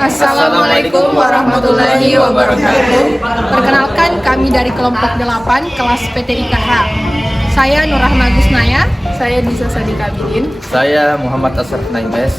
Assalamualaikum warahmatullahi wabarakatuh. Perkenalkan, kami dari kelompok 8 kelas PTIKH. Saya Nurrahma Gusnaya. Saya Disa Sadika Bidin. Saya Muhammad Asraf Naimes.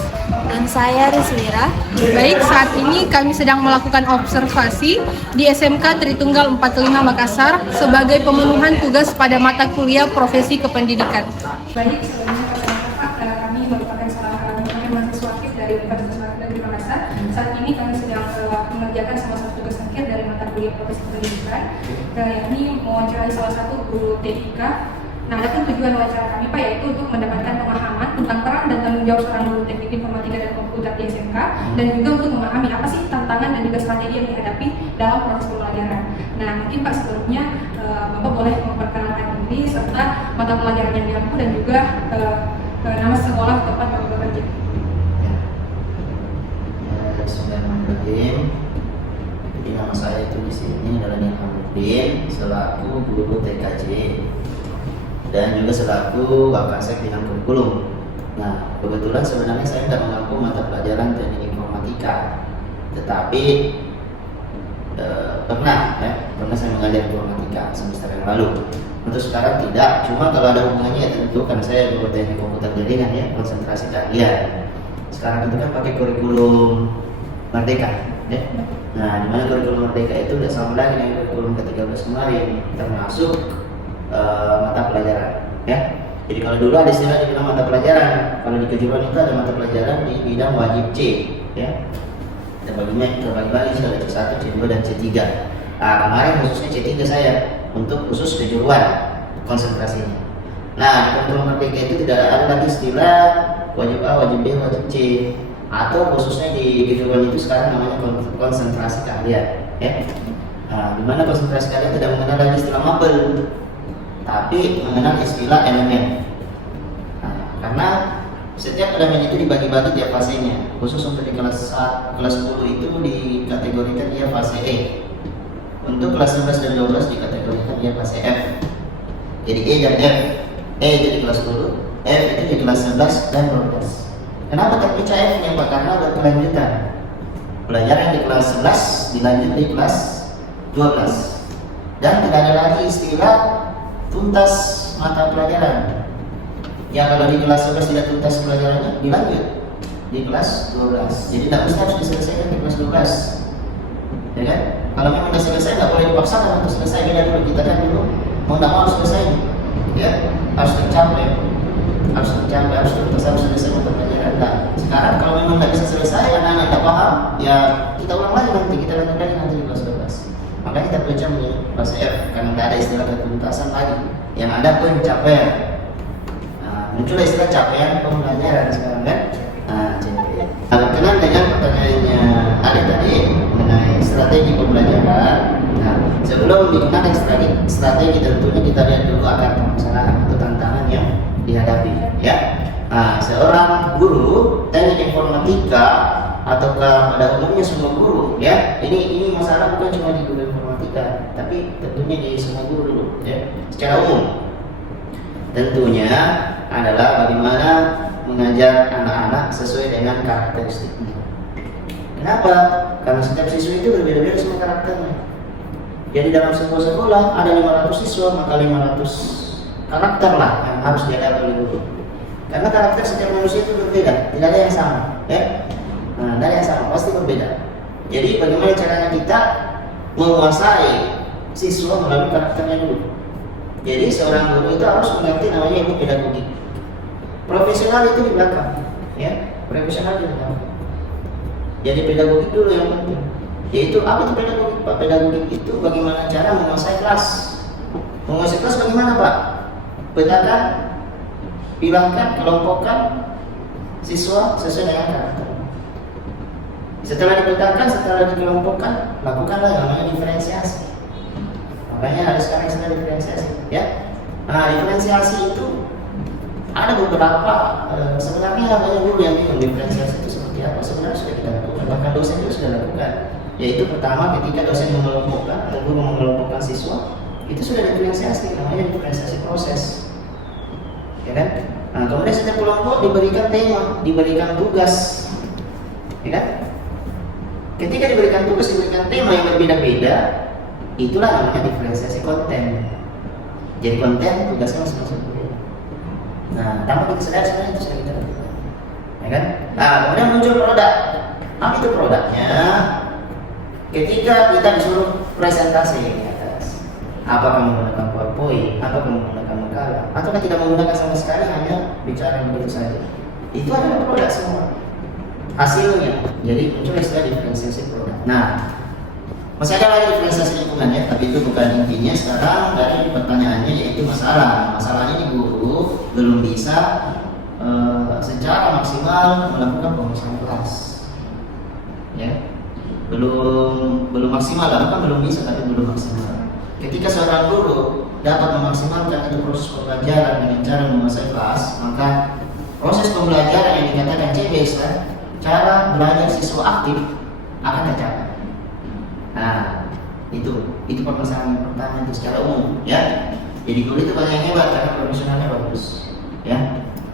Dan saya Rizlira. Baik, saat ini kami sedang melakukan observasi di SMK Tritunggal 45 Makassar sebagai pemenuhan tugas pada mata kuliah profesi kependidikan. Baik, sebelumnya perkenalkan kami merupakan salah satu mahasiswa aktif dari Universitas Negeri Makassar. Saat ini kami sedang mengerjakan salah satu tugas akhir dari mata kuliah profesi kependidikan, yakni mewawancarai salah satu guru TIK. Nah, adapun tujuan wawancara kami Pak yaitu untuk mendapatkan pemahaman tentang peran dan tanggung jawab seorang guru teknik informatika dan komputer di SMK, dan juga untuk memahami apa sih tantangan dan juga strategi yang dihadapi dalam proses pembelajaran. Nah, mungkin Pak sebelumnya Bapak boleh memperkenalkan diri serta mata pelajaran yang diampu dan juga nama sekolah tempat Bapak bekerja. Bismillahirrahmanirrahim. Jadi nama saya itu di sini adalah Nurhamuddin selaku guru TKJ dan juga selaku Wakasek bidang kurikulum. Nah, kebetulan sebenarnya saya tidak mengampu mata pelajaran teknik informatika, tetapi pernah saya mengajar informatika semester yang lalu. Untuk sekarang tidak, cuma kalau ada hubungannya ya tentu karena saya guru teknik komputer jaringan ya, konsentrasi keahlian. Sekarang itu kan pakai kurikulum Merdeka, ya. Nah, dimana kurikulum Merdeka itu udah sama lagi dengan kurikulum ke-13 kemarin, termasuk mata pelajaran, ya. Jadi kalau dulu ada istilah dibilang mata pelajaran, kalau di kejuruan itu ada mata pelajaran di bidang wajib C, ya. Terbagi-bagi sudah ada C1, C2 dan C3. Nah, kemarin khususnya C3 saya untuk khusus kejuruan konsentrasinya. Nah, kurikulum Merdeka itu tidak ada lagi istilah wajib A, wajib B, wajib C, atau khususnya di kejuruan itu sekarang namanya konsentrasi keahlian, ya. Nah, dimana konsentrasi keahlian tidak mengenal lagi istilah mapel, tapi mengenal istilah elemen. Nah, karena setiap elemen itu dibagi-bagi tiap fasenya. Khusus untuk di kelas 10 itu dikategorikan dia fase E. Untuk kelas 11 dan 12 dikategorikan dia fase F. Jadi E dan F. E itu di kelas 10, F itu di kelas 11 dan 12. Kenapa terpecah F-nya Pak? Karena ada kelanjutan. Pelajaran di kelas 11 dilanjut di kelas 12. Dan tidak ada lagi istilah tuntas mata pelajaran. Yang kalau di kelas 11 tidak tuntas pelajarannya, dilanjut di kelas 12. Jadi tidak mesti harus diselesaikan di kelas 12, ya kan? Kalau memang sudah selesai, nggak boleh dipaksakan untuk selesai. Beda dulu kita kan dulu mau nggak mau harus selesai, ya, harus tercapai, harus tuntas, harus selesai mata pelajaran. Nah, sekarang kalau memang nggak bisa selesai, anak-anak nggak paham, ya kita ulang lagi nanti, kita lanjut lagi nanti di kelas 12. Makanya kita pecah menjadi fase F karena tidak ada istilah ketuntasan lagi, yang ada pencapaian. Nah, muncullah istilah capaian pembelajaran sekarang kan. Nah, berkenaan dengan pertanyaannya ada tadi mengenai strategi pembelajaran. Nah, sebelum dikenakan strategi tentunya kita lihat dulu akar permasalahan atau tantangan yang dihadapi, ya. Nah, seorang guru teknik informatika ataukah pada umumnya semua guru, ya, ini masalah bukan cuma di guru informatika, tapi tentunya di semua guru dulu, ya, secara umum. Tentunya adalah bagaimana mengajar anak-anak sesuai dengan karakteristiknya. Kenapa? Karena setiap siswa itu berbeda-beda semua karakternya. Jadi dalam sebuah sekolah ada 500 siswa, maka 500 karakter lah yang harus dihadapi oleh guru. Karena karakter setiap manusia itu berbeda, tidak ada yang sama, ya. Nah, tidak ada yang sama, pasti berbeda. Jadi bagaimana caranya kita menguasai siswa melalui karakternya dulu. Jadi seorang guru itu harus mengerti namanya ilmu pedagogik. Profesional itu di belakang, ya. Profesional di belakang. Jadi pedagogik dulu yang penting. Yaitu apa itu pedagogik? Pak, pedagogik itu bagaimana cara menguasai kelas. Menguasai kelas bagaimana Pak? Petakan, pilahkan, kelompokkan siswa sesuai dengan karakter. Setelah dipetakan, setelah dikelompokkan, lakukanlah yang namanya diferensiasi. Makanya harus sekarang istilah diferensiasi, ya. Nah, diferensiasi itu ada beberapa sebenarnya banyak guru yang bingung diferensiasi itu seperti apa. Sebenarnya sudah kita lakukan, bahkan dosen itu sudah lakukan. Yaitu pertama ketika dosen mengelompokkan atau guru mengelompokkan siswa, itu sudah diferensiasi, namanya diferensiasi proses, ya kan? Nah, kemudian setiap kelompok diberikan tema, diberikan tugas, ya kan? Ketika diberikan tugas, diberikan tema yang berbeda-beda, itulah namanya diferensiasi konten. Jadi konten tugasnya masing-masing berbeda. Nah, tanpa kita sadar sebenarnya itu sudah kita lakukan, ya kan? Nah, kemudian muncul produk. Apa itu produknya? Ketika kita disuruh presentasi di atas, apakah menggunakan PowerPoint, apakah menggunakan makalah, ataukah tidak menggunakan sama sekali, hanya bicara begitu saja, itu adalah produk semua hasilnya. Jadi muncul istilah diferensiasi produk. Nah, masih ada lagi diferensiasi lingkungan ya, tapi itu bukan intinya. Sekarang dari pertanyaannya yaitu masalahnya ini guru belum bisa secara maksimal melakukan pengurusan kelas, ya belum maksimal lah, bukan belum bisa tapi belum maksimal. Ketika seorang guru dapat memaksimalkan itu proses pembelajaran dengan cara menguasai kelas, maka proses pembelajaran yang dikatakan CBS, cara belajar siswa aktif, akan tercapai. Nah, itu permasalahan yang pertama itu secara umum, ya. Jadi guru itu banyak yang hebat karena profesionalnya bagus, ya.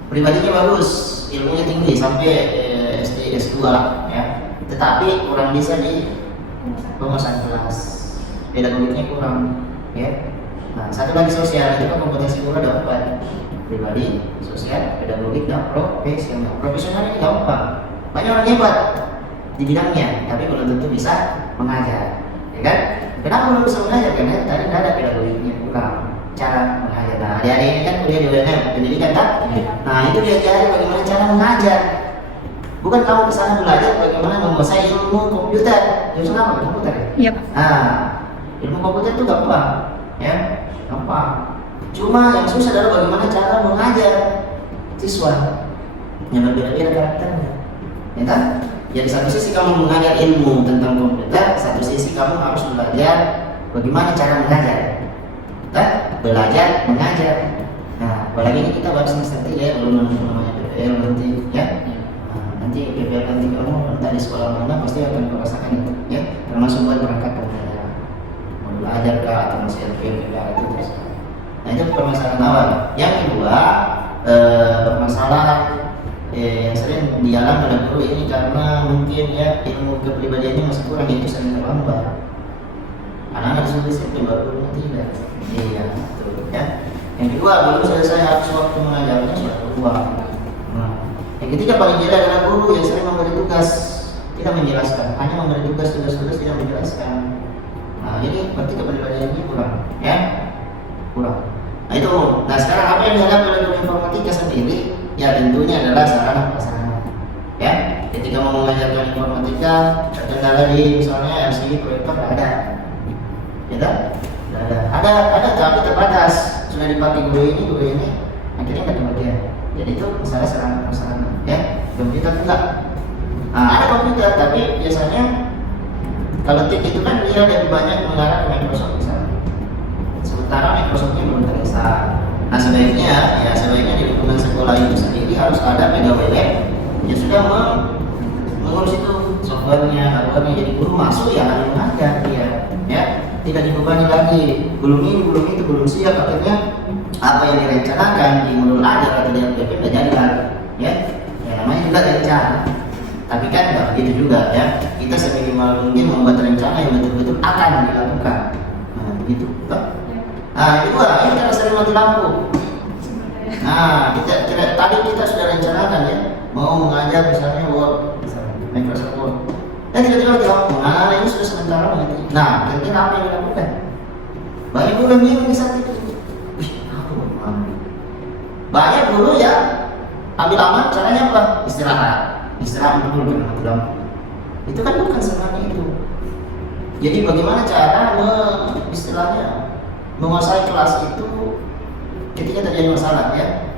Pribadinya bagus, ilmunya tinggi sampai SD S2 lah, ya. Tetapi kurang bisa di penguasaan kelas, pedagogiknya kurang, ya. Nah, satu lagi sosial, itu kan kompetensi guru ada 4: pribadi, sosial, pedagogik, dan profesional. Profesional ini gampang, banyak orang hebat di bidangnya, tapi belum tentu bisa mengajar, ya kan? Kenapa belum bisa mengajar? Karena tadi tidak ada pedagogiknya, kurang cara mengajar. Nah, adik-adik ini kan kuliah di UNM pendidikan kan? Nah, itu diajari bagaimana cara mengajar. Bukan kamu kesana belajar bagaimana menguasai ilmu komputer. Ilmu apa? Komputer ya? Iya. Nah, ilmu komputer itu gampang, ya, gampang. Cuma yang susah adalah bagaimana cara mengajar siswa yang berbeda-beda karakternya, ya kan? Jadi satu sisi kamu mengajar ilmu tentang komputer, satu sisi kamu harus belajar bagaimana cara mengajar, kan? Belajar mengajar. Nah, apalagi ini kita bahas semester 3 ya, belum namanya PPL nanti, ya. Nanti PPL nanti kamu entah di sekolah mana pasti akan merasakan itu, ya. Termasuk buat berangkat pembelajaran, mau belajar kah atau masih LPK itu terus. Nah, itu permasalahan awal. Yang kedua, permasalahan yang sering dialami oleh guru ini karena mungkin ya ilmu kepribadiannya masih kurang, itu sering terlambat. Anak-anak disuruh disiplin baru gurunya tidak. Iya, betul ya. Yang kedua, guru selesai habis waktu mengajarnya sudah keluar. Nah, yang ketiga paling jelek adalah guru yang sering memberi tugas tidak menjelaskan, hanya memberi tugas tidak menjelaskan. Nah, ini berarti kepribadiannya kurang, ya, kurang. Nah itu. Nah sekarang apa yang dihadapi oleh guru informatika sendiri? Ya tentunya adalah sarana prasarana. Ya, ketika mau mengajarkan informatika, terkendala di misalnya LCD proyektor ada, ya kan? Ada tapi terbatas. Sudah dipakai guru ini, akhirnya nggak kebagian. Jadi itu misalnya sarana prasarana. Ya, komputer enggak. Nah, ada komputer tapi biasanya kalau TIK itu kan dia lebih banyak mengarah ke Microsoft misalnya. Sementara Microsoftnya belum terinstal. Nah sebaiknya di lingkungan sekolah itu sendiri harus ada pegawai lab yang sudah mengurus itu softwarenya, hardwarenya. Jadi guru masuk ya hanya mengajar dia, ya tidak dibebani lagi. Belum itu belum siap, akhirnya apa yang direncanakan di modul ajar atau di MPP tidak jadi lagi, ya namanya juga rencana. Tapi kan nggak begitu juga, ya kita seminimal mungkin membuat rencana yang betul-betul akan dilakukan. Nah begitu. Nah, kedua, ini kita sering mati lampu. Nah, tadi kita sudah rencanakan ya, mau mengajar misalnya Word, Microsoft Word. Dan tiba-tiba mati lampu. Nah, ini sudah sementara mati. Nah, kira-kira apa yang dilakukan? Banyak guru yang bingung di saat itu. Aku mau ambil. Banyak guru yang ambil aman, caranya apa? Istirahat dulu karena mati lampu. Itu kan bukan sebenarnya itu. Jadi bagaimana cara istilahnya menguasai kelas itu ketika terjadi masalah, ya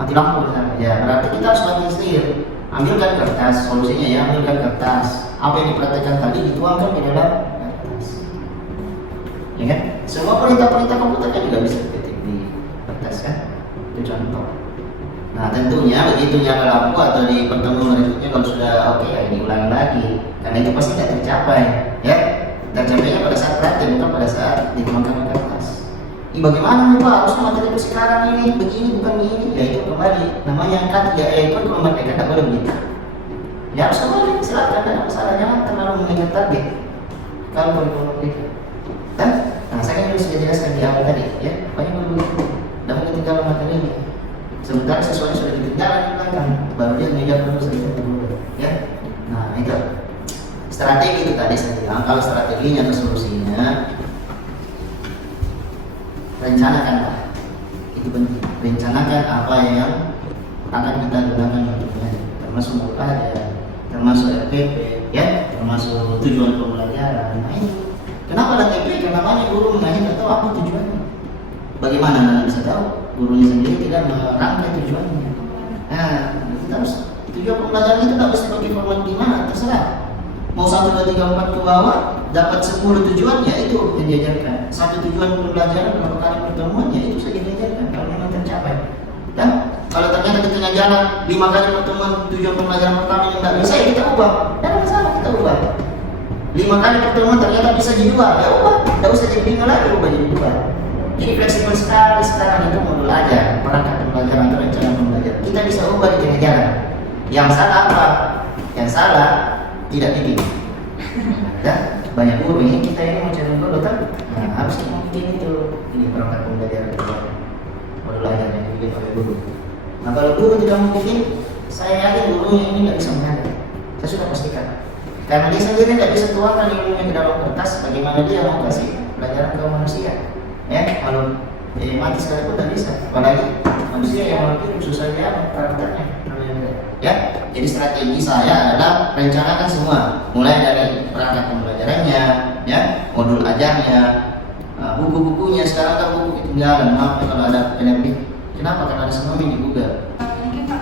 mati lampu misalnya, ya berarti kita harus bantu setir, ambilkan kertas solusinya, ya ambilkan kertas, apa yang dipraktekkan tadi dituangkan di dalam kertas, ya kan? Semua perintah komputer kan juga bisa diketik di kertas kan, itu contoh. Nah tentunya begitu nyala lampu atau di pertemuan berikutnya kalau sudah oke, ya diulangi lagi, karena itu pasti tidak tercapai, ya. Tercapainya pada saat praktek, bukan pada saat dikembangkan kertas. Bagaimana nih Pak? Harusnya materi sekarang ini begini bukan begini. Ya itu kembali namanya kan ya itu memperbaikkan tak boleh begitu. Ya harus kembali, silakan, tidak ada masalah, jangan terlalu dengan target. Kalau kurikulum itu, nah saya kan sudah jelaskan di awal tadi, ya, banyak begitu. Dan ketinggalan materinya. Sementara sesuatu sudah ditinggalkan di belakang, baru dia mengejar dulu saja dulu, ya. Nah itu strategi itu tadi saya bilang. Kalau strateginya atau solusinya, rencanakanlah. Itu penting. Rencanakan apa yang akan kita gunakan untuknya, termasuk multazam, termasuk RPP, ya, termasuk tujuan pembelajaran. Nah ini kenapa ada TP? Karena namanya guru mengajar atau apa tujuannya? Bagaimana anda bisa tahu? Gurunya sendiri tidak merangkai tujuannya. Nah, kita harus tujuan pembelajaran itu tak bisa pakai format gimana, terserah. Mau 1, 2, 3, 4 ke bawah, dapat 10 tujuannya itu yang diajarkan. Satu tujuan pembelajaran berapa kali pertemuannya itu saja diajarkan kalau memang tercapai. Dan kalau ternyata di tengah jalan 5 kali pertemuan tujuan pembelajaran pertama yang tidak bisa, ya kita ubah. Tidak ada masalah, kita ubah. 5 kali pertemuan ternyata bisa jadi 2, ya ubah. Tidak usah jadi 5 lagi, ubah jadi 2. Jadi fleksibel sekali sekarang itu modul aja, perangkat pembelajaran atau rencana pembelajaran. Kita bisa ubah di tengah jalan. Yang salah apa? Yang salah tidak bikin. Dan banyak guru ini kita ini mau cari guru kan? Nah, harus bikin itu. Ini perangkat pembelajaran modul aja yang dibikin oleh guru. Nah kalau guru tidak mau bikin, saya yakin gurunya ini nggak bisa mengajar. Saya sudah pastikan. Karena dia sendiri tidak bisa tuangkan ilmunya ke dalam kertas. Bagaimana dia mau kasih pelajaran ke manusia? Ya, kalau mati sekalipun tidak bisa. Apalagi manusia yang mau kirim susah dia karakternya. Ya, jadi strategi saya adalah rencanakan semua, mulai dari perangkat pembelajarannya, ya, modul ajarnya, buku-bukunya. Sekarang kan buku ketinggalan. Maaf ya kalau ada penerbit. Kenapa? Karena ada semua yang dibuka. Mungkin Pak,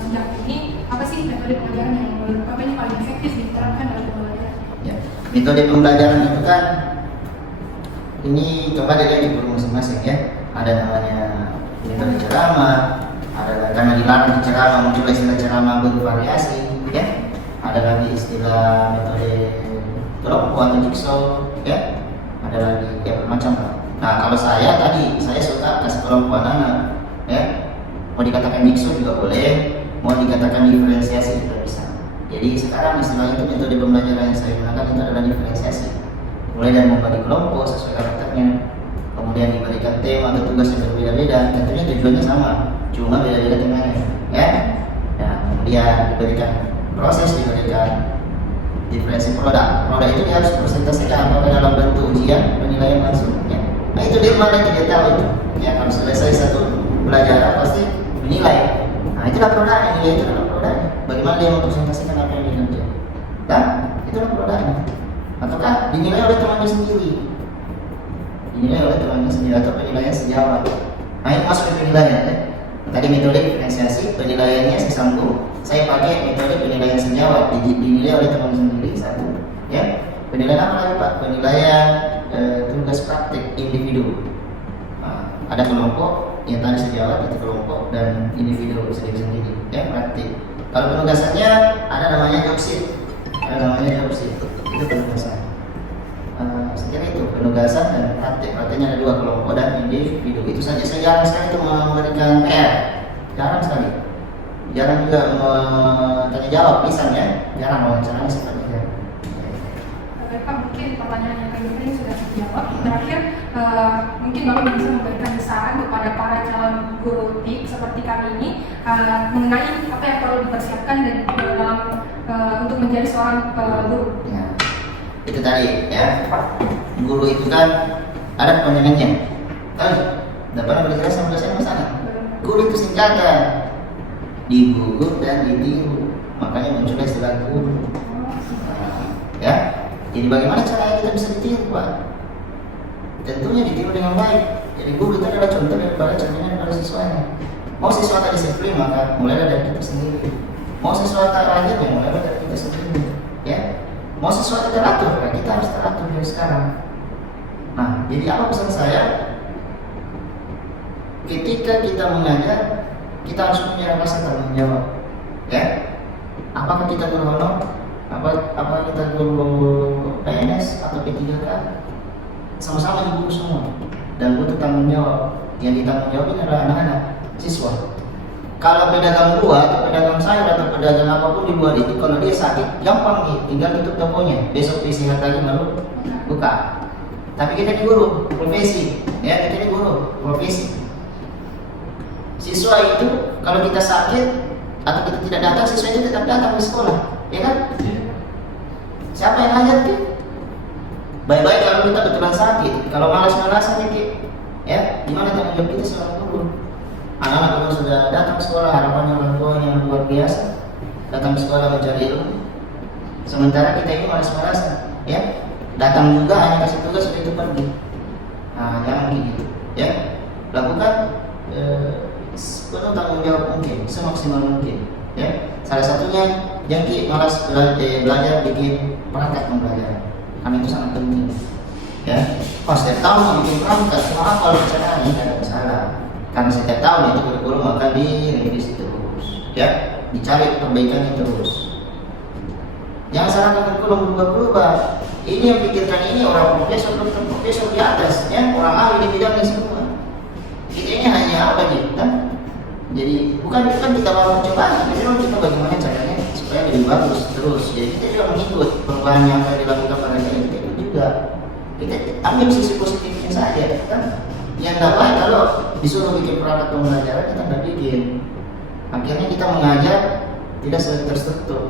sejak ini apa sih metode pembelajaran yang menurut Bapak ini paling efektif diterapkan dalam pembelajaran? Ya, metode pembelajaran itu kan ini kembali dari guru masing-masing, ya. Ada namanya metode ceramah, ada karena dilarang di ceramah muncul istilah ceramah bervariasi, ya. Ada lagi istilah metode kelompok atau jigsaw, ya. Ada lagi ya macam. Nah kalau saya tadi saya suka kasih kelompok anak-anak, ya. Mau dikatakan jigsaw juga boleh, mau dikatakan diferensiasi juga bisa. Jadi sekarang istilahnya itu metode pembelajaran yang saya gunakan itu adalah diferensiasi. Mulai dari membagi kelompok sesuai karakternya, kemudian diberikan tema atau tugas yang berbeda-beda. Tentunya tujuannya sama, cuma beda-beda temanya, ya. Nah, kemudian diberikan proses, diberikan diferensi produk. Produk itu dia harus presentasikan apakah dalam bentuk ujian, penilaian langsung, ya. Nah itu dia mana tidak tahu itu, ya. Kalau selesai satu pelajaran pasti menilai. Nah itulah produknya, nilai itu adalah produknya. Bagaimana dia mempresentasikan apa yang dia kerjakan? Dan itulah produknya. Ataukah dinilai oleh temannya sendiri? Dinilai oleh temannya sendiri atau penilaian sejawat. Nah ini masuk ke penilaian, ya. Tadi metode diferensiasi, penilaiannya saya sambung. Saya pakai metode penilaian sejawat, dinilai oleh teman sendiri satu, ya. Penilaian apa lagi Pak? Penilaian tugas praktik individu. Nah, ada kelompok yang tadi sejawat, itu kelompok dan individu sendiri-sendiri, ya, praktik. Kalau penugasannya ada namanya job sheet, itu penugasan. Sekian itu penugasan dan praktik. Praktiknya ada 2, kelompok dan individu. Itu saja. Saya jarang sekali itu memberikan PR, jarang sekali. Jarang juga tanya jawab, misalnya jarang wawancaranya seperti itu. Baik Pak, mungkin pertanyaan yang kami sudah dijawab. Terakhir, mungkin Bapak bisa memberikan saran kepada para calon guru TIP seperti kami ini mengenai apa yang perlu dipersiapkan dan dalam untuk menjadi seorang guru. Ya. Itu tadi, ya. Guru itu kan ada kepanjangannya. Kan dapat belajar sama dosen sana. Guru itu singkatan. Digugur dan ditiru, makanya muncul istilah guru. Ya, jadi bagaimana caranya kita bisa ditiru, Pak? Tentunya ditiru dengan baik. Jadi guru itu adalah contoh daripada cerminan daripada siswanya. Mau siswa tak disiplin, maka mulailah dari kita sendiri. Mau siswa tak rajin, ya mulailah dari kita sendiri. Ya, mau siswa tak teratur, ya kita harus teratur dari sekarang. Nah, jadi apa pesan saya? Ketika kita mengajar, kita harus punya rasa tanggung jawab, ya. Apakah kita guru honor, apa kita guru PNS atau P3K, sama-sama guru semua dan butuh tanggung jawab. Yang ditanggung jawabin adalah anak-anak, siswa. Kalau pedagang buah atau pedagang sayur atau pedagang apapun di luar itu, kalau dia sakit gampang nih, tinggal tutup tokonya, besok istirahat lagi baru buka. Tapi kita di guru profesi, ya kita di guru profesi. Siswa itu kalau kita sakit atau kita tidak datang, siswa itu tetap datang ke sekolah, ya kan? Siapa yang ngajar tuh? Baik-baik kalau kita betulan sakit, kalau malas-malasan ya gimana tanggung jawab kita sebagai guru? Anak-anak kalau sudah datang ke sekolah, harapannya orang tuanya luar biasa, datang ke sekolah mencari ilmu. Sementara kita ini malas-malasan, ya datang juga hanya kasih tugas sudah itu pergi. Nah, jangan gitu, ya lakukan penuh tanggung jawab mungkin, semaksimal mungkin, ya. Salah satunya jangan malas belajar bikin perangkat pembelajaran, karena itu sangat penting, ya. Pas setiap tahun bikin perangkat, maaf kalau caranya tidak ada masalah, karena setiap tahun itu kurikulum akan direvisi terus, ya, dicari perbaikannya terus. Jangan salahkan kurikulum berubah-ubah. Ini yang pikirkan ini orang profesor di atas, ya, orang ahli di bidangnya semua. Kita ini hanya apa nih? Jadi bukan kita mau mencoba, tapi kita bagaimana caranya supaya lebih bagus terus. Jadi kita juga mengikut perubahan yang akan dilakukan pada kita itu juga. Kita ambil sisi positifnya saja, kan? Yang tidak baik kalau disuruh bikin perangkat pembelajaran kita tidak bikin. Akhirnya kita mengajar tidak terstruktur.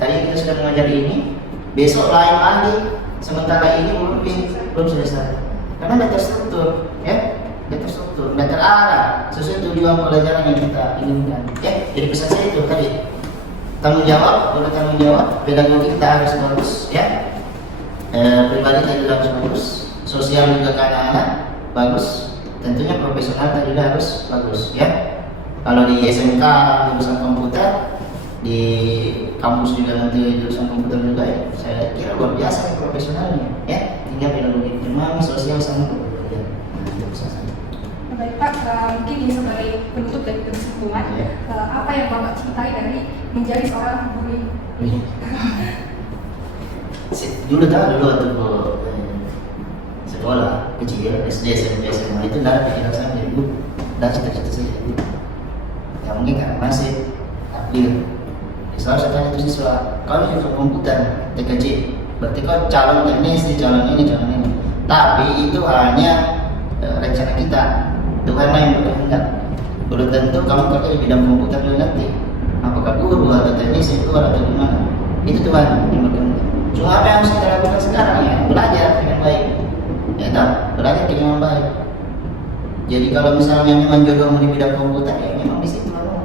Tadi kita sudah mengajar ini, besok lain lagi, sementara ini belum selesai. Karena tidak terstruktur, ya. Tidak terstruktur, tidak terarah sesuai tujuan pelajaran yang kita inginkan. Ya, jadi pesan saya itu tadi, tanggung jawab, pedagogi kita harus bagus, ya. Pribadi tadi harus bagus, sosial juga ke anak-anak bagus, tentunya profesional tadi harus bagus, ya. Kalau di SMK jurusan komputer, di kampus juga nanti jurusan komputer juga, ya. Saya kira luar biasa profesionalnya, ya. Tinggal pedagogi, memang sosial sama komputer. Baik Pak, mungkin ini sebagai penutup dari kesimpulan, apa yang Bapak cintai dari menjadi seorang guru? Dulu waktu sekolah kecil, SD, SMP, SMA itu tidak ada pikiran saya menjadi guru, dan cita-cita saya jadi guru. Ya mungkin karena masih takdir. Selalu saya tanya itu siswa, kalau jurusan komputer, TKJ, berarti kau calon teknis, calon ini. Tapi itu hanya rencana kita. Tuhan yang berkehendak. Belum tentu kamu kerja di bidang komputer dulu nanti. Apakah guru atau teknis itu atau gimana? Itu Tuhan yang berkehendak. Cuma apa yang harus kita lakukan sekarang, ya belajar dengan baik. Ya tak, belajar dengan baik. Jadi kalau misalnya memang jodohmu di bidang komputer, ya memang di situ kamu,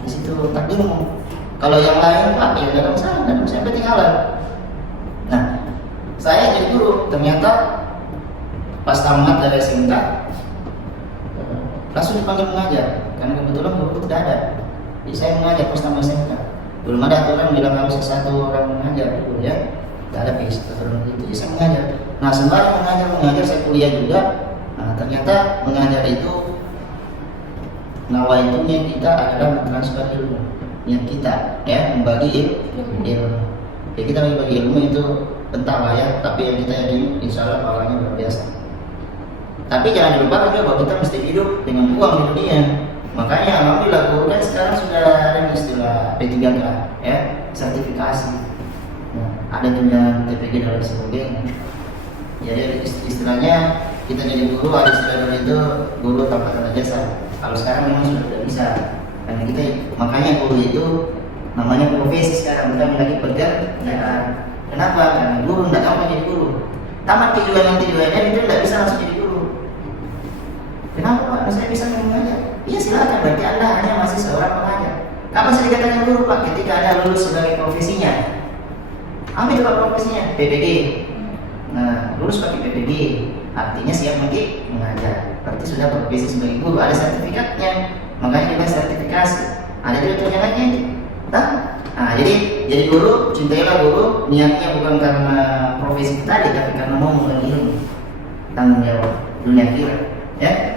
di situ takdirmu. Kalau yang lain Pak, ya tidak masalah, saya ketinggalan. Nah, saya jadi guru, ternyata pas tamat dari SMK langsung dipanggil mengajar, karena kebetulan guru tidak ada. Jadi saya mengajar pas tamat SMK. Belum ada aturan bilang harus satu orang mengajar dulu, ya. Tidak ada aturan itu. Jadi saya mengajar. Nah, sembari mengajar saya kuliah juga. Nah, ternyata mengajar itu nawaitunya kita adalah mentransfer ilmu. Niat kita, ya, membagi ilmu. Ya kita membagi ilmu itu entah lah, ya. Tapi yang kita yakini, insya Allah pahalanya luar biasa. Tapi jangan dilupakan juga bahwa kita mesti hidup dengan uang di dunia. Makanya alhamdulillah guru kan sekarang sudah ada istilah P3K, ya, sertifikasi. Nah, ada tunjangan TPG dan lain sebagainya. Jadi istilahnya kita jadi guru, ada istilah dulu itu guru tanpa tanda jasa. Kalau sekarang memang sudah tidak bisa. Karena kita makanya guru itu namanya profesi sekarang, bukan lagi pekerjaan. Kenapa? Karena guru tidak gampang jadi guru. Tamat kejuruan nanti juga itu tidak bisa langsung jadi guru. Kenapa Pak? Saya bisa mengajar. Iya silakan, berarti Anda hanya masih seorang pengajar. Kapan saya dikatakan guru Pak? Ketika Anda lulus sebagai profesinya. Apa itu Pak profesinya? PPG. Nah, lulus pakai PPG, artinya siap nanti mengajar. Berarti sudah profesi sebagai guru, ada sertifikatnya. Makanya juga sertifikasi. Ada juga tunjangannya. Nah, jadi guru, cintailah guru, niatnya bukan karena profesi tadi, tapi karena mau membagi ilmu, tanggung jawab dunia akhirat, ya.